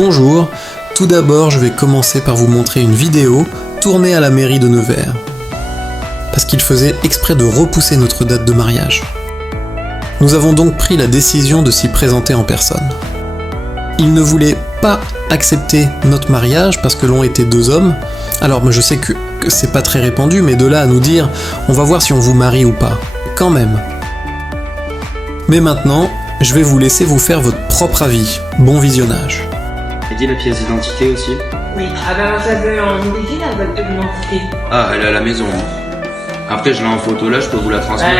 Bonjour, tout d'abord je vais commencer par vous montrer une vidéo tournée à la mairie de Nevers. Parce qu'il faisait exprès de repousser notre date de mariage. Nous avons donc pris la décision de s'y présenter en personne. Ils ne voulaient pas accepter notre mariage parce que l'on était deux hommes. Alors je sais que c'est pas très répandu, mais de là à nous dire on va voir si on vous marie ou pas, quand même. Mais maintenant, je vais vous laisser vous faire votre propre avis. Bon visionnage. Et dit la pièce d'identité aussi? Oui. Ah ben moi j'avais en original votre pièce d'identité. Ah, elle est à la maison. Après je l'ai en photo là, je peux vous la transmettre.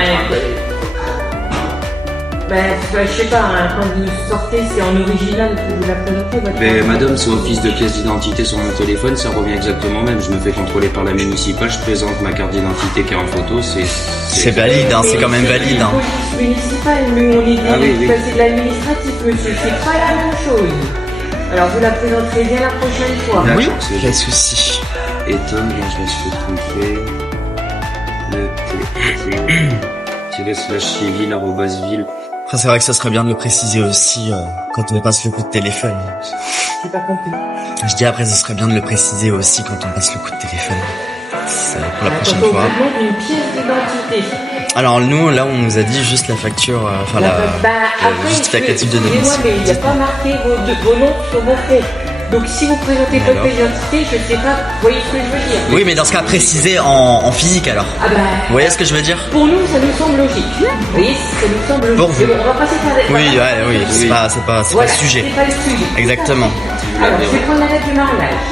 Je sais pas, hein, quand vous sortez c'est en original que vous la présentez votre Mais pièce. madame, c'est office de pièce d'identité sur mon téléphone, ça revient exactement même. Je me fais contrôler par la municipale, je présente ma carte d'identité qui est en photo, C'est valide, hein, c'est quand même valide. Hein. Police municipale, mais on est Ah oui, oui. c'est de l'administratif, monsieur, c'est pas la même chose. Alors vous la présenterez bien la prochaine fois. D'accord, Oui, c'est pas de souci. Étonne, je me suis trompé. Le /civil. Après, c'est vrai que ça serait bien de le préciser aussi quand on passe le coup de téléphone. J'ai pas compris. Je dis après, ce serait bien de le préciser aussi quand on passe le coup de téléphone. C'est pour la prochaine Quand on fois. vous demande une pièce d'identité. Alors nous, là, on nous a dit juste la facture, enfin le justificatif de excusez-moi, domicile. mais il n'y a pas marqué vos noms sur vos faits. Donc si vous présentez votre pièce d'identité, je sais pas, vous voyez ce que je veux dire. Oui, mais dans ce cas, préciser en physique alors. Ah bah, Vous voyez ce que je veux dire? pour nous, ça nous semble logique. Vous voyez, ça nous semble logique. Pour vous. Mais bon, on va passer par Oui, oui, c'est pas Voilà, le sujet. c'est pas le sujet. Exactement. Alors, je vais prendre la date du mariage.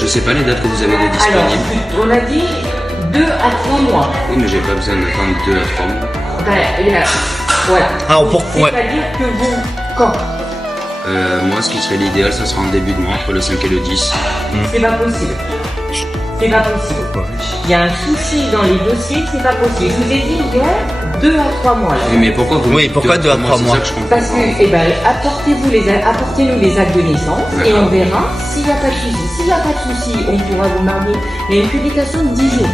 Je sais pas les dates que vous avez de Alors, disponibles. on a dit 2 à 3 mois. Oui, mais j'ai pas besoin d'attendre 2 à 3 mois. Voilà. Alors ouais. C'est-à-dire que vous, quand Moi, ce qui serait l'idéal, ça sera en début de mois, entre le 5 et le 10. c'est pas possible. C'est pas possible. Il y a un souci dans les dossiers, c'est pas possible. Je vous ai dit hier 2 à 3 mois. Là. Oui, mais pourquoi vous Oui, pourquoi 2 à 3 mois? C'est ça que je comprends. Parce que, apportez-nous les actes de naissance et on verra s'il n'y a pas de souci. S'il n'y a pas de souci, on pourra vous marier. Il y a une publication de 10 jours.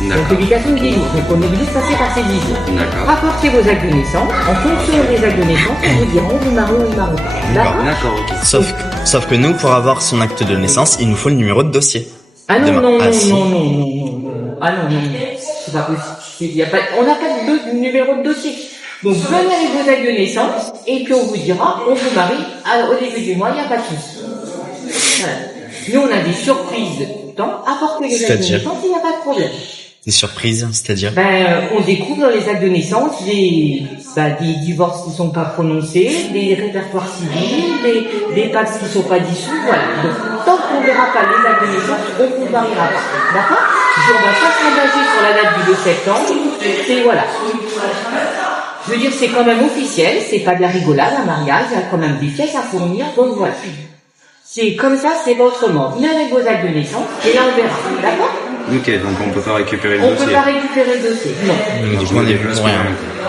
Une D'accord. publication de 10 jours. Donc on est obligé de passer par ces 10 jours. D'accord. Apportez vos actes de naissance. En fonction des actes de naissance, on vous dira on vous marie ou on vous marie pas. D'accord? D'accord, ok. Sauf que nous, pour avoir son acte de naissance, il nous faut le numéro de dossier. Ah non, Demain. non, Ah, non, si. non, non, non, non. Ah non, non, non. C'est pas possible. On n'a pas de numéro de dossier. Donc venez avec vos actes de naissance et puis on vous dira, on vous marie au début du mois, il n'y a pas de souci. Voilà. Nous, on a des surprises tout le temps. Apportez les actes de C'est-à-dire naissance, il n'y a pas de problème. Des surprises, c'est-à-dire? On découvre dans les actes de naissance des divorces qui ne sont pas prononcés, des répertoires civils, des pactes qui ne sont pas dissous, voilà. Donc, tant qu'on ne verra pas les actes de naissance, on ne vous mariera pas. D'accord? On ne va pas s'engager sur la date du 2 septembre, c'est voilà. Je veux dire, c'est quand même officiel, c'est pas de la rigolade, un mariage, il y a quand même des pièces à fournir, donc voilà. C'est comme ça, c'est pas autrement. Venez avec vos actes de naissance, et là on verra. D'accord? Ok, donc on peut pas récupérer le On dossier. peut pas récupérer le dossier, non. Je me déplace rien.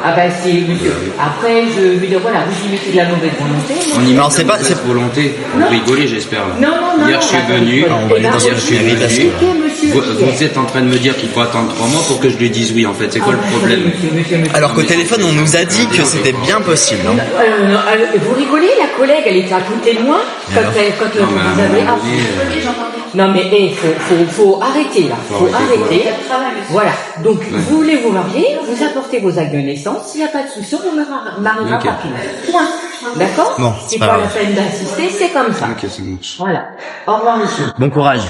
Ah bah c'est monsieur. Après je veux dire voilà, vous y mettez de la mauvaise volonté. On y Non, met c'est pas- cette volonté. Non. Vous rigolez, j'espère. Là. Non. Hier, je suis venu. on va aller dans Hier, une je suis mairie venu. monsieur. Vous êtes en train de me dire qu'il faut attendre 3 mois pour que je lui dise oui, en fait. C'est quoi le problème? Monsieur. Alors qu'au téléphone, on nous a dit que c'était bien possible. Hein. Non, vous rigolez, la collègue, elle était à côté de moi quand Alors vous Non, mais à un avez moment donné, Non mais faut arrêter là, faut arrêter. Voilà. Donc vous voulez vous marier, vous apportez vos actes de naissance, s'il n'y a pas de souci, on vous mariera Ok. rapidement. Point. D'accord? Bon, c'est c'est pas pas la grave. peine d'insister, c'est comme ça. Ok, ça marche. Voilà. Au revoir monsieur. Bon courage.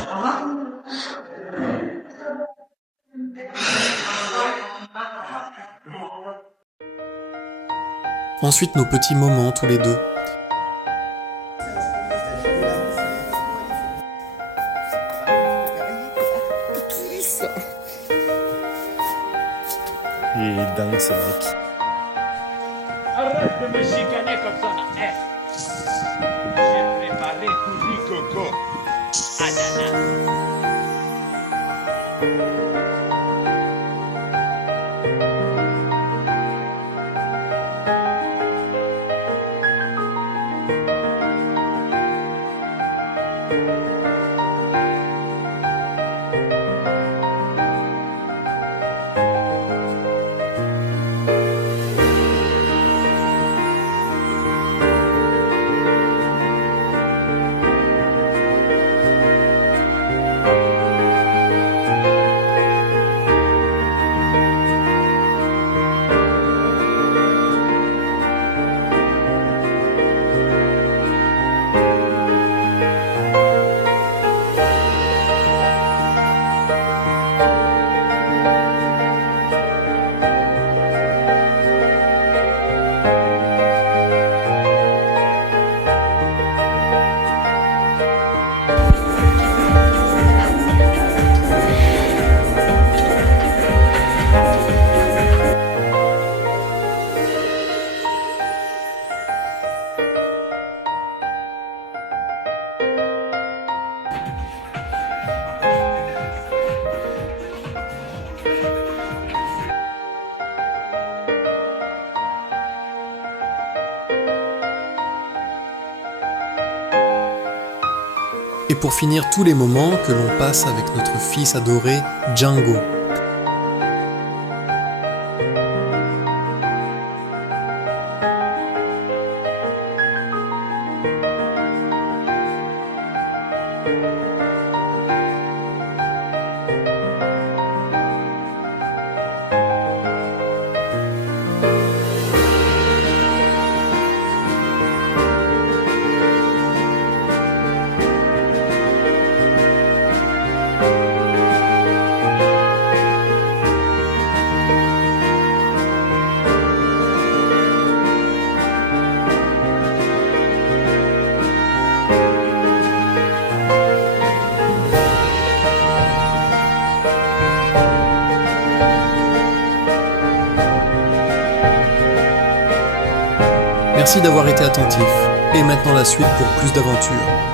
Ensuite nos petits moments tous les deux. Il est dingue ce mec. Arrête de me chicaner comme ça, là. J'ai préparé tout du coco. Ananas. pour finir, tous les moments que l'on passe avec notre fils adoré, Django. Merci d'avoir été attentif. Et maintenant la suite pour plus d'aventures.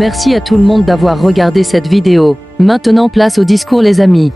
Merci à tout le monde d'avoir regardé cette vidéo. Maintenant place au discours les amis.